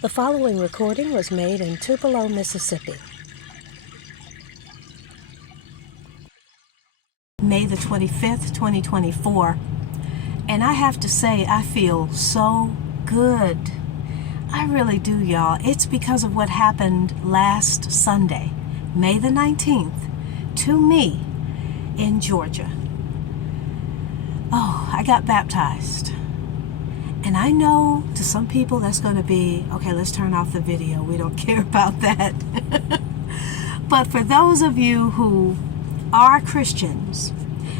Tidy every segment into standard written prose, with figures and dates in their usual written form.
The following recording was made in Tupelo, Mississippi. May the 25th, 2024. And I have to say, I feel so good. I really do, y'all. It's because of what happened last Sunday, May the 19th, to me in Georgia. Oh, I got baptized. And I know to some people that's going to be, okay, let's turn off the video. We don't care about that. But for those of you who are Christians,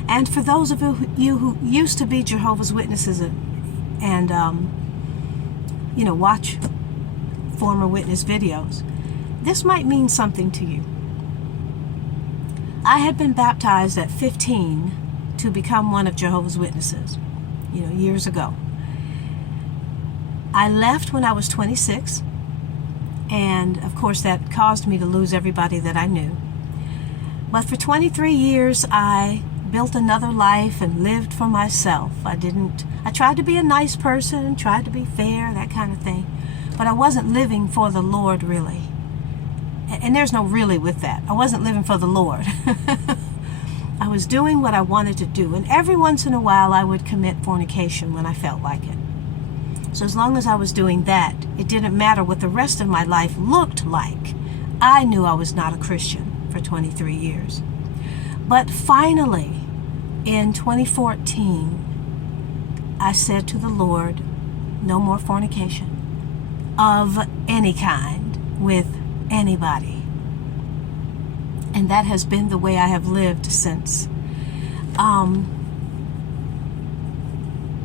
and for those of you who used to be Jehovah's Witnesses and watch former witness videos, this might mean something to you. I had been baptized at 15 to become one of Jehovah's Witnesses, years ago. I left when I was 26, and of course that caused me to lose everybody that I knew. But for 23 years, I built another life and lived for myself. I tried to be a nice person, tried to be fair, that kind of thing. But I wasn't living for the Lord, really. And there's no really with that. I wasn't living for the Lord. I was doing what I wanted to do. And every once in a while, I would commit fornication when I felt like it. So as long as I was doing that, it didn't matter what the rest of my life looked like. I knew I was not a Christian for 23 years. But finally, in 2014, I said to the Lord, no more fornication of any kind with anybody. And that has been the way I have lived since.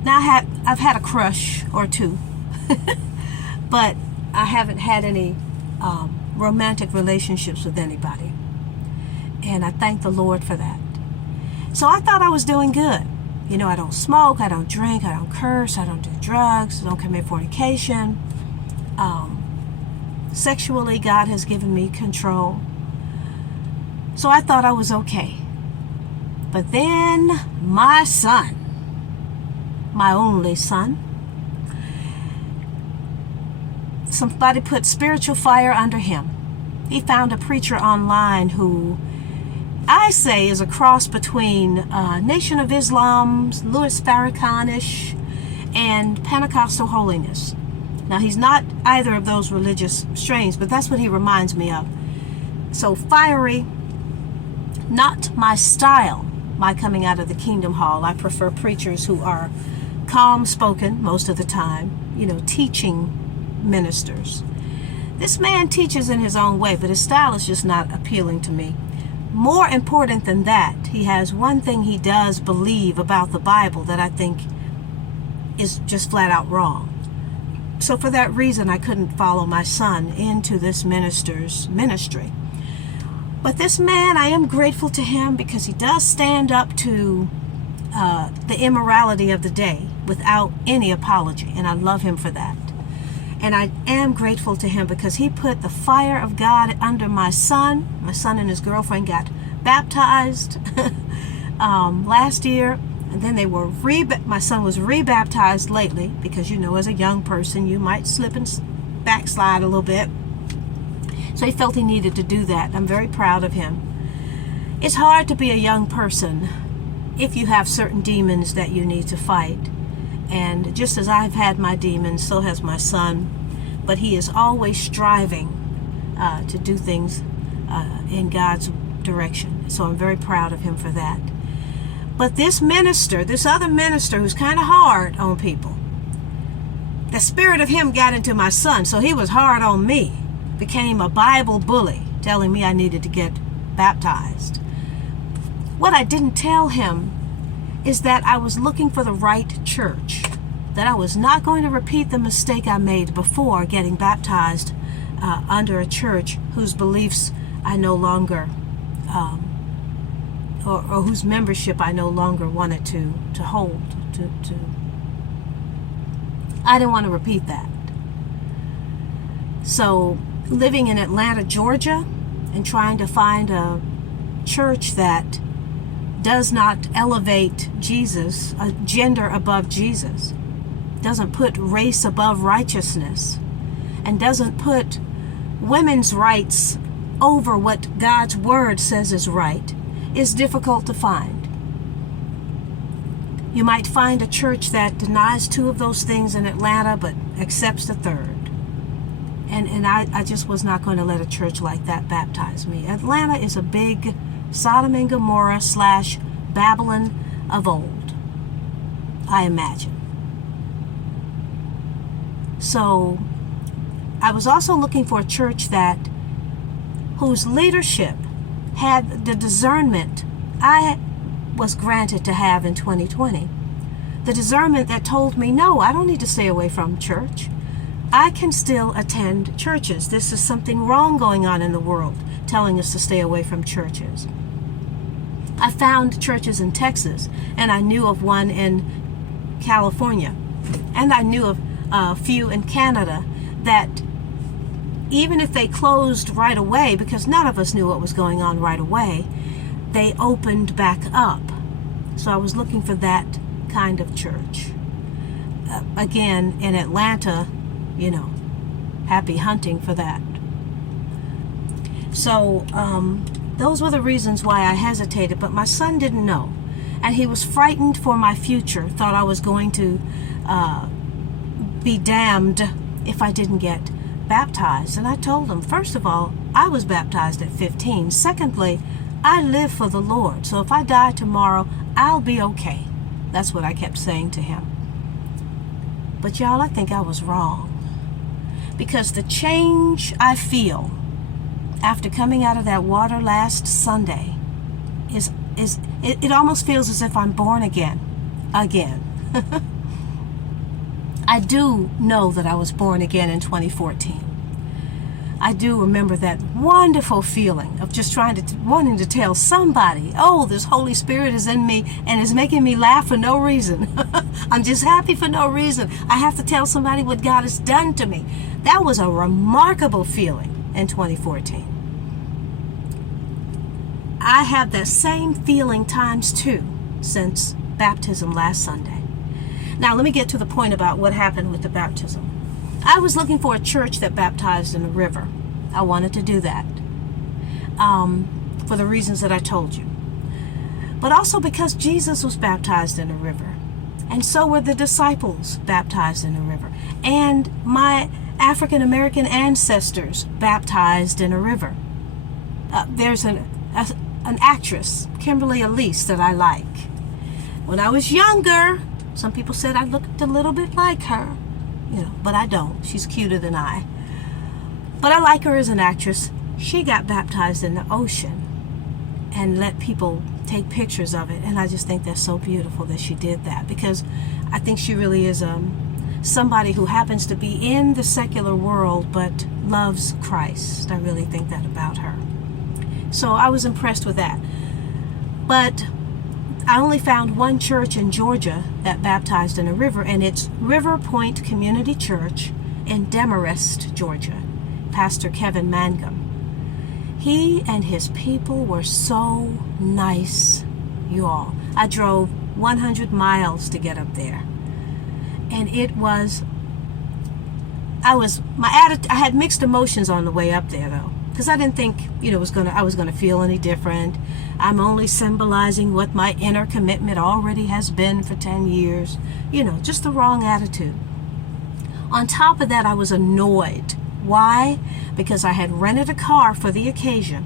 Now I've had a crush or two, but I haven't had any romantic relationships with anybody. And I thank the Lord for that. So I thought I was doing good. I don't smoke, I don't drink, I don't curse, I don't do drugs, I don't commit fornication. Sexually, God has given me control. So I thought I was okay. But then my son, my only son, somebody put spiritual fire under him. He found a preacher online who I say is a cross between Nation of Islam's Louis Farrakhan-ish and Pentecostal holiness. Now, he's not either of those religious strains, but that's what he reminds me of. So fiery, not my style, my coming out of the Kingdom Hall. I prefer preachers who are calm spoken most of the time, teaching ministers. This man teaches in his own way, but his style is just not appealing to me. More important than that, he has one thing he does believe about the Bible that I think is just flat out wrong. So for that reason, I couldn't follow my son into this minister's ministry. But this man, I am grateful to him because he does stand up to the immorality of the day without any apology, and I love him for that. And I am grateful to him because he put the fire of God under my son. My son and his girlfriend got baptized last year, and then they were my son was rebaptized lately because as a young person you might slip and backslide a little bit. So he felt he needed to do that. I'm very proud of him. It's hard to be a young person if you have certain demons that you need to fight. And just as I've had my demons, so has my son. But he is always striving to do things in God's direction. So I'm very proud of him for that. But this other minister who's kind of hard on people, the spirit of him got into my son. So he was hard on me, became a Bible bully, telling me I needed to get baptized. What I didn't tell him is that I was looking for the right church, that I was not going to repeat the mistake I made before getting baptized under a church whose beliefs I no longer, or whose membership I no longer wanted to hold. I didn't want to repeat that. So living in Atlanta, Georgia, and trying to find a church that does not elevate Jesus, a gender above Jesus, doesn't put race above righteousness, and doesn't put women's rights over what God's word says is right is difficult to find. You might find a church that denies two of those things in Atlanta but accepts the third. And I just was not going to let a church like that baptize me. Atlanta is a big Sodom and Gomorrah / Babylon of old, I imagine. So I was also looking for a church whose leadership had the discernment I was granted to have in 2020. The discernment that told me, no, I don't need to stay away from church. I can still attend churches. This is something wrong going on in the world, telling us to stay away from churches. I found churches in Texas, and I knew of one in California, and I knew of a few in Canada that even if they closed right away, because none of us knew what was going on right away, they opened back up. So I was looking for that kind of church. Again, in Atlanta, happy hunting for that. So those were the reasons why I hesitated, but my son didn't know. And he was frightened for my future, thought I was going to be damned if I didn't get baptized. And I told him, first of all, I was baptized at 15. Secondly, I live for the Lord. So if I die tomorrow, I'll be okay. That's what I kept saying to him. But y'all, I think I was wrong. Because the change I feel after coming out of that water last Sunday it almost feels as if I'm born again. I do know that I was born again in 2014. I do remember that wonderful feeling of just wanting to tell somebody, oh, this Holy Spirit is in me and is making me laugh for no reason. I'm just happy for no reason. I have to tell somebody what God has done to me. That was a remarkable feeling in 2014. I have that same feeling ×2 since baptism last Sunday. Now, let me get to the point about what happened with the baptism. I was looking for a church that baptized in the river. I wanted to do that for the reasons that I told you. But also because Jesus was baptized in a river. And so were the disciples baptized in a river. And my African American ancestors baptized in a river. There's an actress, Kimberly Elise, that I like. When I was younger, some people said I looked a little bit like her. But I don't. She's cuter than I. But I like her as an actress. She got baptized in the ocean and let people take pictures of it. And I just think that's so beautiful that she did that, because I think she really is somebody who happens to be in the secular world but loves Christ. I really think that about her. So I was impressed with that. But I only found one church in Georgia that baptized in a river, and it's River Point Community Church in Demarest, Georgia. Pastor Kevin Mangum. He and his people were so nice, you all. I drove 100 miles to get up there. And I had mixed emotions on the way up there, though. Because I didn't think, I was going to feel any different. I'm only symbolizing what my inner commitment already has been for 10 years. Just the wrong attitude. On top of that, I was annoyed. Why? Because I had rented a car for the occasion.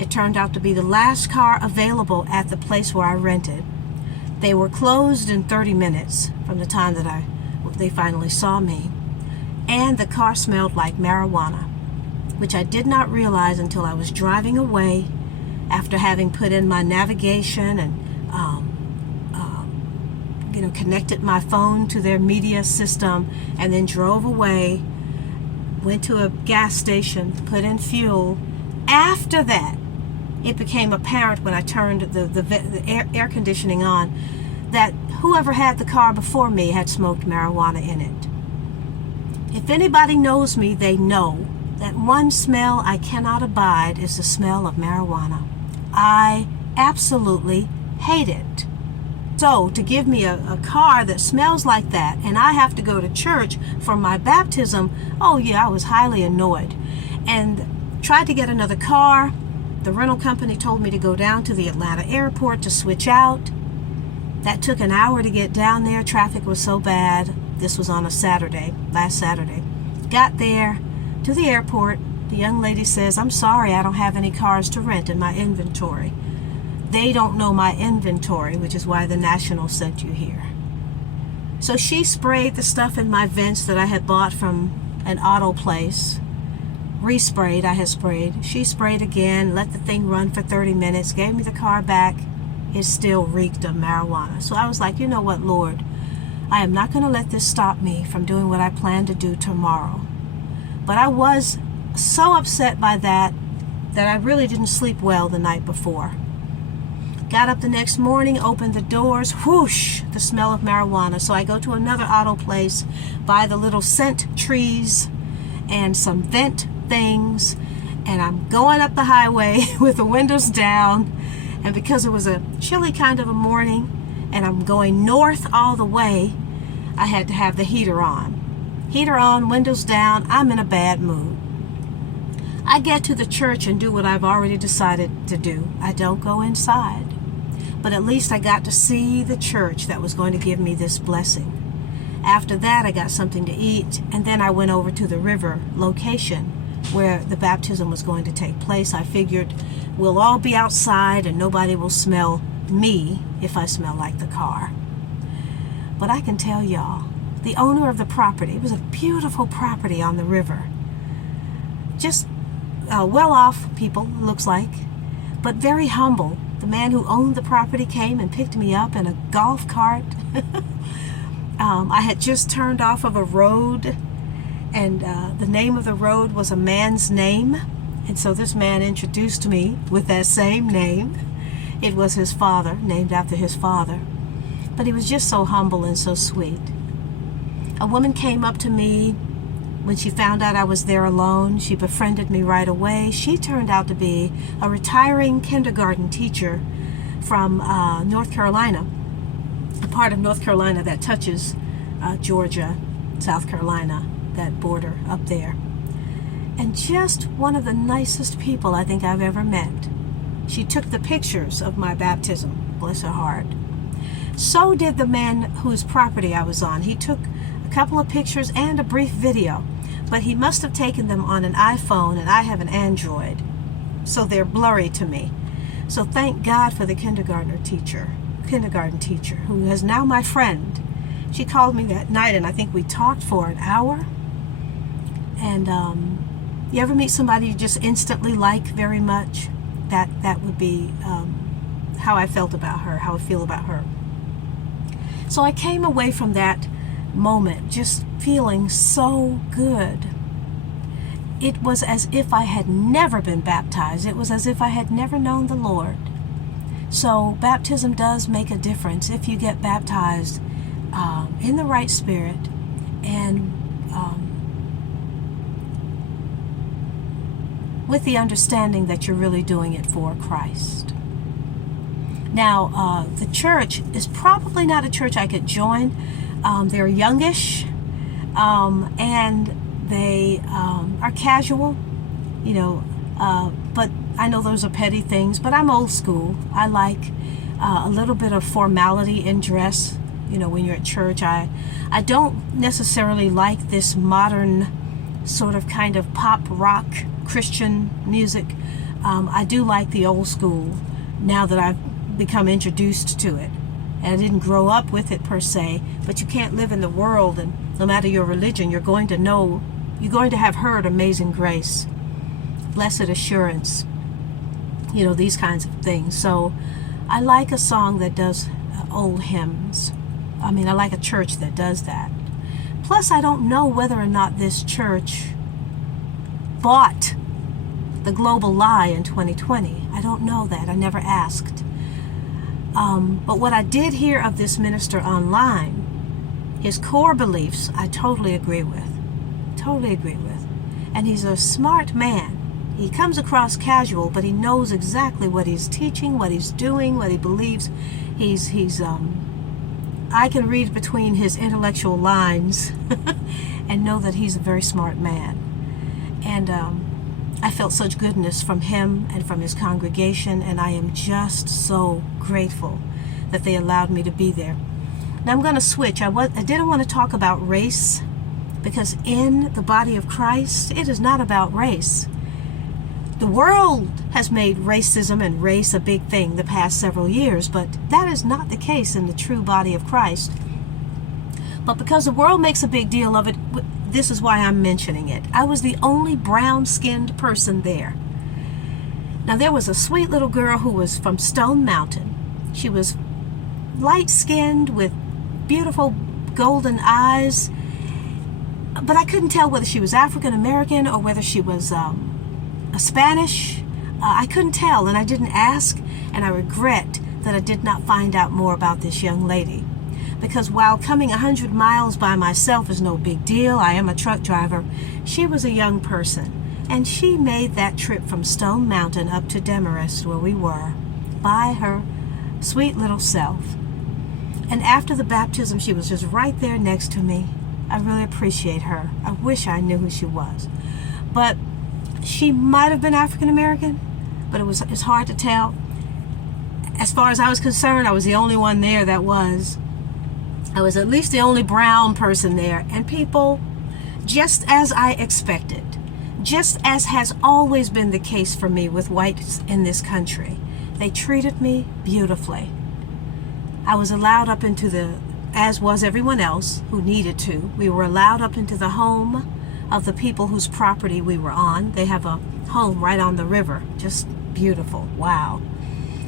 It turned out to be the last car available at the place where I rented. They were closed in 30 minutes from the time that they finally saw me. And the car smelled like marijuana, which I did not realize until I was driving away after having put in my navigation and connected my phone to their media system, and then drove away, went to a gas station, put in fuel. After that, it became apparent when I turned the air conditioning on that whoever had the car before me had smoked marijuana in it. If anybody knows me, they know that one smell I cannot abide is the smell of marijuana. I absolutely hate it. So to give me a car that smells like that, and I have to go to church for my baptism, oh yeah, I was highly annoyed. And tried to get another car. The rental company told me to go down to the Atlanta airport to switch out. That took an hour to get down there. Traffic was so bad. This was on a Saturday, last Saturday. Got there to the airport. The young lady says, "I'm sorry, I don't have any cars to rent in my inventory." They don't know my inventory, which is why the National sent you here. So she sprayed the stuff in my vents that I had bought from an auto place. Resprayed, I had sprayed. She sprayed again, let the thing run for 30 minutes, gave me the car back. It still reeked of marijuana. So I was like, you know what, Lord? I am not going to let this stop me from doing what I plan to do tomorrow. But I was so upset by that I really didn't sleep well the night before. Got up the next morning, opened the doors, whoosh, the smell of marijuana. So I go to another auto place, buy the little scent trees and some vent things, and I'm going up the highway with the windows down. And because it was a chilly kind of a morning, and I'm going north all the way, I had to have the heater on. Heater on, windows down, I'm in a bad mood. I get to the church and do what I've already decided to do. I don't go inside. But at least I got to see the church that was going to give me this blessing. After that, I got something to eat, and then I went over to the river location where the baptism was going to take place. I figured we'll all be outside and nobody will smell me if I smell like the car. But I can tell y'all, the owner of the property, it was a beautiful property on the river. Just well-off people, looks like, but very humble. The man who owned the property came and picked me up in a golf cart. I had just turned off of a road, and the name of the road was a man's name. And so this man introduced me with that same name. It was his father, named after his father. But he was just so humble and so sweet. A woman came up to me when she found out I was there alone. She befriended me right away. She turned out to be a retiring kindergarten teacher from North Carolina, a part of North Carolina that touches Georgia, South Carolina, that border up there. And just one of the nicest people I think I've ever met. She took the pictures of my baptism, bless her heart. So did the man whose property I was on. He took a couple of pictures and a brief video, but he must have taken them on an iPhone, and I have an Android, so they're blurry to me. So thank God for the kindergarten teacher, who is now my friend. She called me that night, and I think we talked for an hour. And you ever meet somebody you just instantly like very much? That would be how I felt about her, how I feel about her. So I came away from that moment just feeling so good. It was as if I had never been baptized. It was as if I had never known the Lord. So baptism does make a difference if you get baptized in the right spirit and with the understanding that you're really doing it for Christ. Now, the church is probably not a church I could join. They're youngish, and they are casual, but I know those are petty things, but I'm old school. I like a little bit of formality in dress, when you're at church. I don't necessarily like this modern sort of kind of pop rock Christian music. I do like the old school now that I've become introduced to it. And I didn't grow up with it per se, but you can't live in the world, and no matter your religion, you're going to have heard Amazing Grace, Blessed Assurance, these kinds of things. So I like a song that does old hymns. I like a church that does that. Plus, I don't know whether or not this church bought the global lie in 2020. I don't know that. I never asked. But what I did hear of this minister online, his core beliefs, I totally agree with. And he's a smart man. He comes across casual, but he knows exactly what he's teaching, what he's doing, what he believes. He's I can read between his intellectual lines and know that he's a very smart man. And I felt such goodness from him and from his congregation, and I am just so grateful that they allowed me to be there. Now I'm going to switch. I didn't want to talk about race, because in the body of Christ, it is not about race. The world has made racism and race a big thing the past several years, but that is not the case in the true body of Christ. But because the world makes a big deal of it, this is why I'm mentioning it. I was the only brown-skinned person there. Now, there was a sweet little girl who was from Stone Mountain. She was light-skinned with beautiful golden eyes, but I couldn't tell whether she was African American or whether she was Spanish. I couldn't tell, and I didn't ask, and I regret that I did not find out more about this young lady. Because while coming 100 miles by myself is no big deal, I am a truck driver, she was a young person, and she made that trip from Stone Mountain up to Demarest, where we were, by her sweet little self. And after the baptism, she was just right there next to me. I really appreciate her. I wish I knew who she was. But she might have been African American, but it's hard to tell. As far as I was concerned, I was the only one there that was. I was at least the only brown person there, and people, just as I expected, just as has always been the case for me with whites in this country, they treated me beautifully. I was allowed up into as was everyone else who needed to. We were allowed up into the home of the people whose property we were on. They have a home right on the river, just beautiful, wow.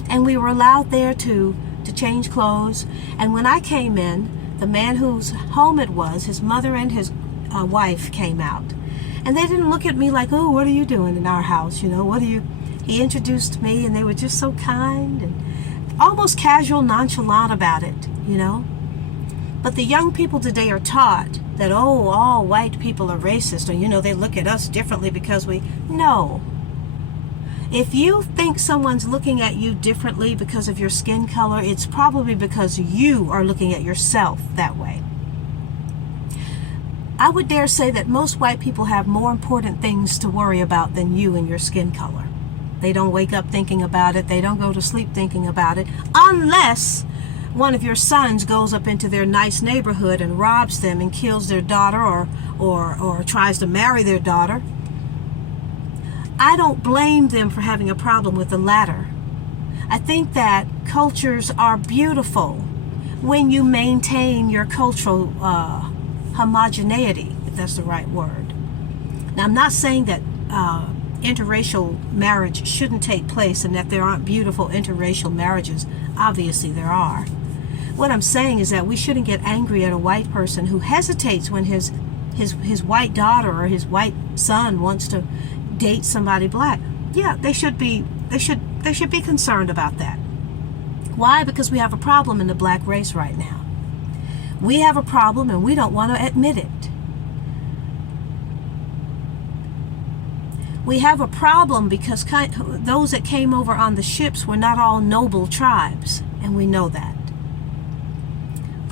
And we were allowed there to change clothes. And when I came in, the man whose home it was, his mother and his wife came out. And they didn't look at me like, oh, what are you doing in our house? You know, he introduced me, and they were just so kind and almost casual, nonchalant about it, you know. But the young people today are taught that, oh, all white people are racist, or, you know, they look at us differently because no. If you think someone's looking at you differently because of your skin color, it's probably because you are looking at yourself that way. I would dare say that most white people have more important things to worry about than you and your skin color. They don't wake up thinking about it. They don't go to sleep thinking about it, unless one of your sons goes up into their nice neighborhood and robs them and kills their daughter, or tries to marry their daughter. I don't blame them for having a problem with the latter. I think that cultures are beautiful when you maintain your cultural homogeneity, if that's the right word. Now, I'm not saying that interracial marriage shouldn't take place and that there aren't beautiful interracial marriages. Obviously there are. What I'm saying is that we shouldn't get angry at a white person who hesitates when his white daughter or his white son wants to date somebody black. Yeah, they should be concerned about that. Why? Because we have a problem in the black race right now. We have a problem and we don't want to admit it. We have a problem because those that came over on the ships were not all noble tribes, and we know that.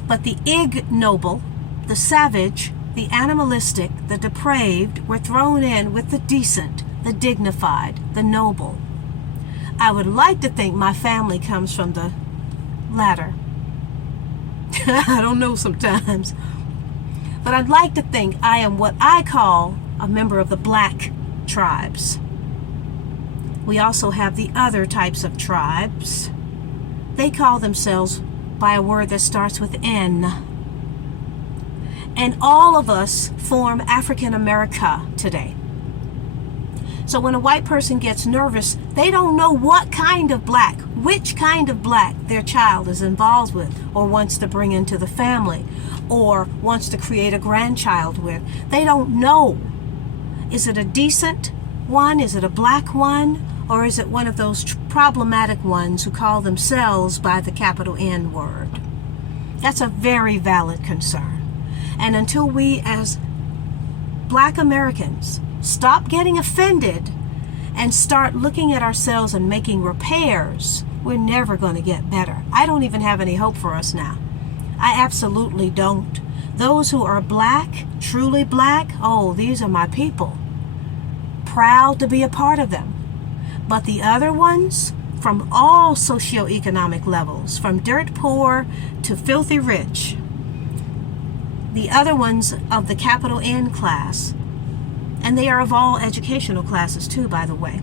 But the ignoble, the savage, the animalistic, the depraved were thrown in with the decent, the dignified, the noble. I would like to think my family comes from the latter. I don't know sometimes. But I'd like to think I am what I call a member of the black tribes. We also have the other types of tribes. They call themselves by a word that starts with N. And all of us form African America today. So when a white person gets nervous, they don't know what kind of black, which kind of black their child is involved with, or wants to bring into the family, or wants to create a grandchild with. They don't know. Is it a decent one? Is it a black one? Or is it one of those problematic ones who call themselves by the capital N word? That's a very valid concern. And until we as black Americans stop getting offended and start looking at ourselves and making repairs, we're never going to get better. I don't even have any hope for us now. I absolutely don't. Those who are black, truly black, oh, these are my people. Proud to be a part of them. But the other ones, from all socioeconomic levels, from dirt poor to filthy rich, the other ones of the capital N class, and they are of all educational classes too, by the way.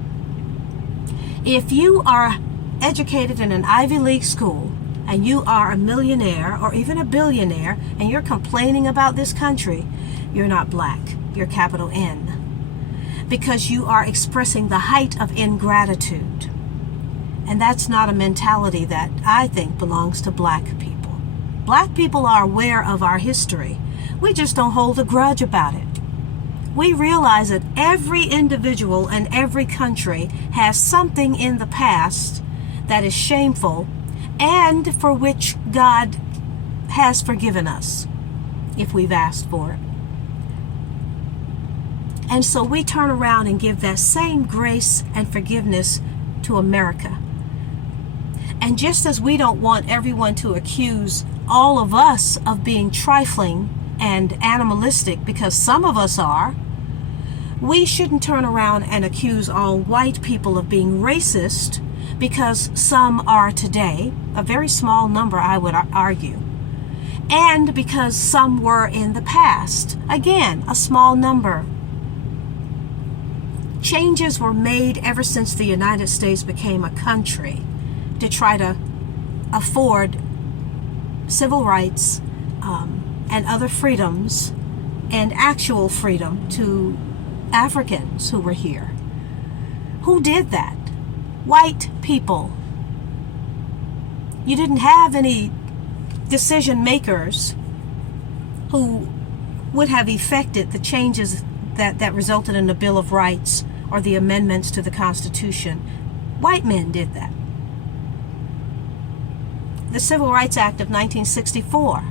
If you are educated in an Ivy League school and you are a millionaire or even a billionaire and you're complaining about this country, you're not black, you're capital N. Because you are expressing the height of ingratitude. And that's not a mentality that I think belongs to black people. Black people are aware of our history. We just don't hold a grudge about it. We realize that every individual and every country has something in the past that is shameful and for which God has forgiven us if we've asked for it. And so we turn around and give that same grace and forgiveness to America. And just as we don't want everyone to accuse all of us of being trifling and animalistic, because some of us are, we shouldn't turn around and accuse all white people of being racist, because some are today, a very small number I would argue, and because some were in the past, again, a small number. Changes were made ever since the United States became a country to try to afford civil rights and other freedoms and actual freedom to Africans who were here. Who did that? White people. You didn't have any decision makers who would have effected the changes that resulted in the Bill of Rights or the amendments to the Constitution. White men did that. The Civil Rights Act of 1964,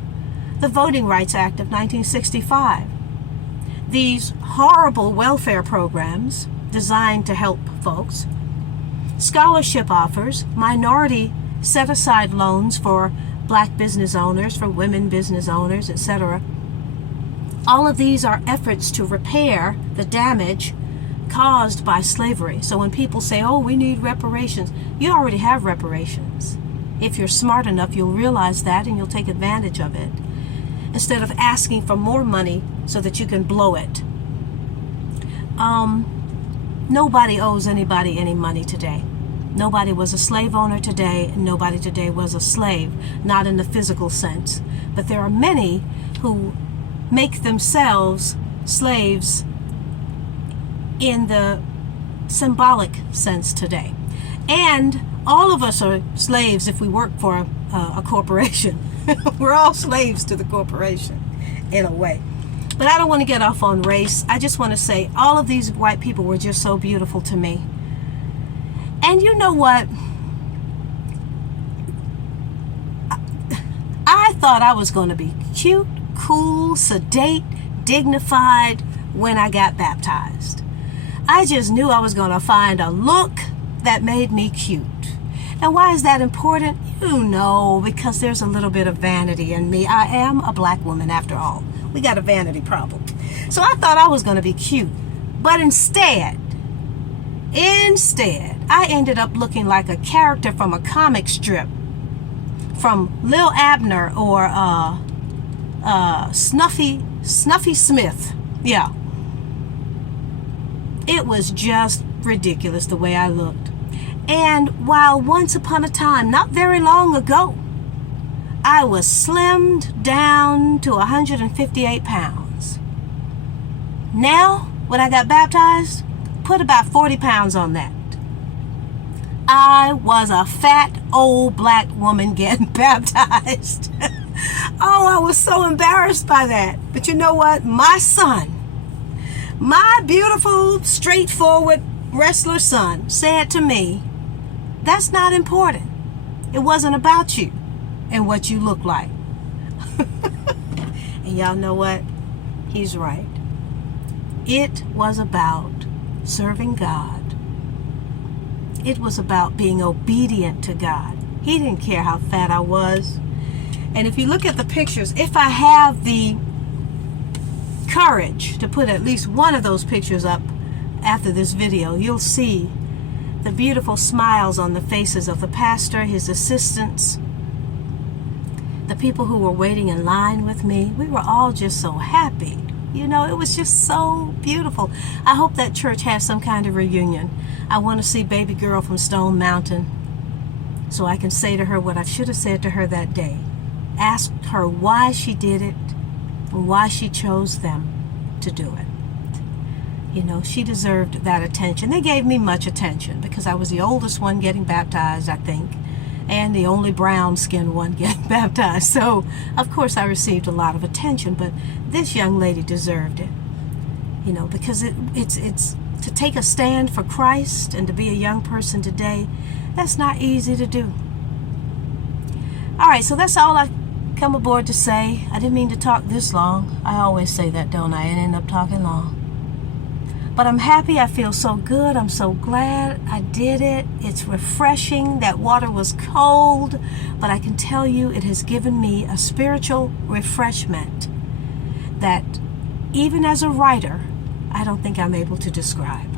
the Voting Rights Act of 1965, these horrible welfare programs designed to help folks, scholarship offers, minority set-aside loans for black business owners, for women business owners, etc. All of these are efforts to repair the damage caused by slavery. So when people say, oh, we need reparations, you already have reparations. If you're smart enough, you'll realize that and you'll take advantage of it, instead of asking for more money so that you can blow it. Nobody owes anybody any money today. Nobody was a slave owner today, and nobody today was a slave, not in the physical sense. But there are many who make themselves slaves in the symbolic sense today. And all of us are slaves if we work for a corporation. We're all slaves to the corporation, in a way. But I don't want to get off on race. I just want to say all of these white people were just so beautiful to me. And you know what? I thought I was going to be cute, cool, sedate, dignified when I got baptized. I just knew I was going to find a look that made me cute. And why is that important? You know, because there's a little bit of vanity in me. I am a black woman after all. We got a vanity problem. So I thought I was going to be cute. But instead, I ended up looking like a character from a comic strip, from Lil Abner or Snuffy Smith. Yeah. It was just ridiculous the way I looked. And while once upon a time, not very long ago, I was slimmed down to 158 pounds. Now, when I got baptized, put about 40 pounds on that. I was a fat old black woman getting baptized. Oh, I was so embarrassed by that. But you know what? My son, my beautiful, straightforward wrestler son, said to me, that's not important. It wasn't about you and what you look like. And y'all know what? He's right. It was about serving God. It was about being obedient to God. He didn't care how fat I was. And if you look at the pictures, if I have the courage to put at least one of those pictures up after this video, you'll see the beautiful smiles on the faces of the pastor, his assistants, the people who were waiting in line with me. We were all just so happy. You know, it was just so beautiful. I hope that church has some kind of reunion. I want to see baby girl from Stone Mountain so I can say to her what I should have said to her that day. Asked her why she did it and why she chose them to do it. You know, she deserved that attention. They gave me much attention because I was the oldest one getting baptized, I think, and the only brown-skinned one getting baptized. So, of course, I received a lot of attention, but this young lady deserved it. You know, because it's to take a stand for Christ and to be a young person today, that's not easy to do. All right, so that's all I come aboard to say. I didn't mean to talk this long. I always say that, don't I? And end up talking long. But I'm happy. I feel so good. I'm so glad I did it. It's refreshing. That water was cold, but I can tell you it has given me a spiritual refreshment that even as a writer, I don't think I'm able to describe.